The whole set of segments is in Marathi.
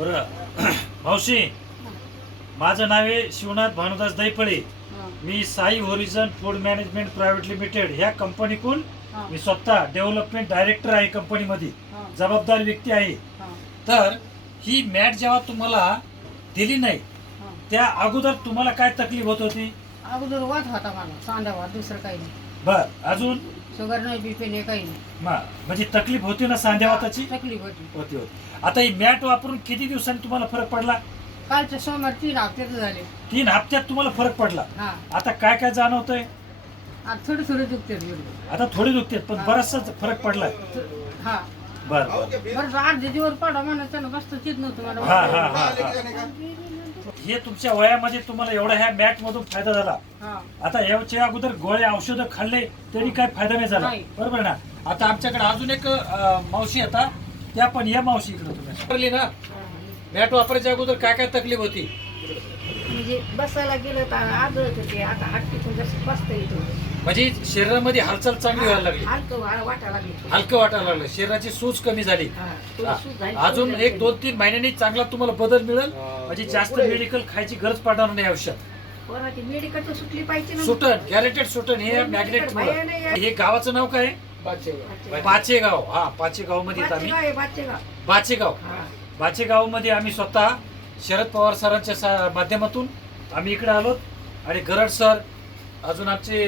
बरं. मावशी माझं नाव आहे शिवनाथ भानुदास दैपळे मी Sai horizon food management private limited ह्या कंपनीकून मी स्वतः डेव्हलपमेंट डायरेक्टर आहे कंपनीमध्ये. जबाबदार व्यक्ती आहे. तर ही मॅट जेव्हा तुम्हाला दिली नाही. त्या अगोदर तुम्हाला काय तकलीफ होत होती? अगोदर वाट होता मला सांधा वाट दुसरं काही नाही. बर अजून? शुगर नाही बीपी नाही काही नाही. मा- म्हणजे तकलीफ होती ना सांध्यावाताची तकलीफ होती. होती होती. आता ही मॅट वापरून किती दिवसांनी तुम्हाला फरक पडला? कालच्या सोमवार तीन हप्त्यात झाले. तीन हप्त्यात तुम्हाला फरक पडला? हा. आता काय काय जाणवतंय? आता थोडी थोडी दुखते आता थोडी दुखते पण बराचसा फरक पडलाय हा. बर बर. बरं अर्धे दिवस पडा म्हणायचं ना बसतं चित नव्हतं हा मला हा हा. हा. तुमच्या वयामध्ये तुम्हाला एवढा ह्या मॅट मधून फायदा झाला. हा. आता याच्या अगोदर गोळ्या औषधं खाल्ले तरी काय फायदा नाही झाला. बरोबर ना? आता आमच्याकडे अजून एक मावशी आता त्या पण या मावशी इकडे तुम्ही. वापरली ना? मॅट वापरायच्या अगोदर काय काय तकलीफ होती? म्हणजे बसायला गेलं तर आदळत होते. आता हात टिकून जसं बसता येत होतं. म्हणजे शरीरामध्ये हालचाल चांगली व्हायला लागली. हलकं वाटायला लागली. हलकं वाटायला लागलं. शरीराची सूज कमी झाली. हा, थोडी सूज झाली. अजून एक दोन तीन महिन्यांनी चांगला तुम्हाला बदल मिळेल. म्हणजे जास्त मेडिकल खायची गरज पडणार नाही आयुष्यात. पोराची मेडिकल तर सुटली पाहिजे ना. सुटन गॅरेटेड सुटन. हे मॅग्नेट हे गावाचं नाव काय? पाचेगाव हा पाचेगावमध्ये आम्ही बाचेगाव आहे, बाचेगाव. पाचेगाव हा. पाचेगावमध्ये आम्ही स्वतः शरद पवार सरांच्या सा- माध्यमातून आम्ही इकडे आलो आणि गरड सर अजून आमचे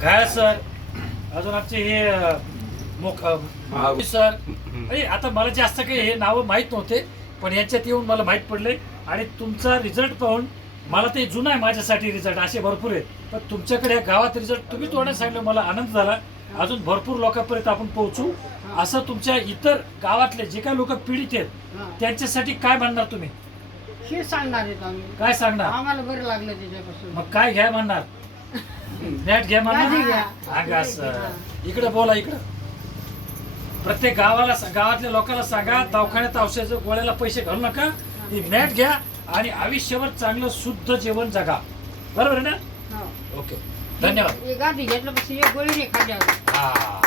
घायल सर अजून आमचे हे मुख सर. आता मला जास्त काही हे नावं माहीत नव्हते पण यांच्यात येऊन मला माहीत पडले. आणि तुमचा रिझल्ट पाहून मला ते जुना आहे माझ्यासाठी रिझल्ट असे भरपूर आहेत. पण तुमच्याकडे या गावात रिझल्ट तुम्ही तोंडात सांगितलं मला आनंद झाला. अजून भरपूर लोकांपर्यंत आपण पोहोचू. असं तुमच्या इतर गावातले जे काही लोक पीडित आहेत. त्यांच्यासाठी काय म्हणणार तुम्ही? हे सांगणार आहेत आम्ही. काय सांगणार? आम्हाला बरं लागलं त्याच्यापासून. मग काय घ्या म्हणणार? मॅट घ्या म्हणणार? असं. इकडे बोला इकडं. प्रत्येक गावाला गावातल्या लोकांना सांगा दवाखान्यात औषध गोळ्याला पैसे घालू नका. ही मॅट घ्या आणि आयुष्यभर चांगलं शुद्ध जेवण जगा. बरोबर आहे ना? हो. ओके. धन्यवाद. घेतल्यापासून एक गोळी नाही खाल्ली अजून. हा.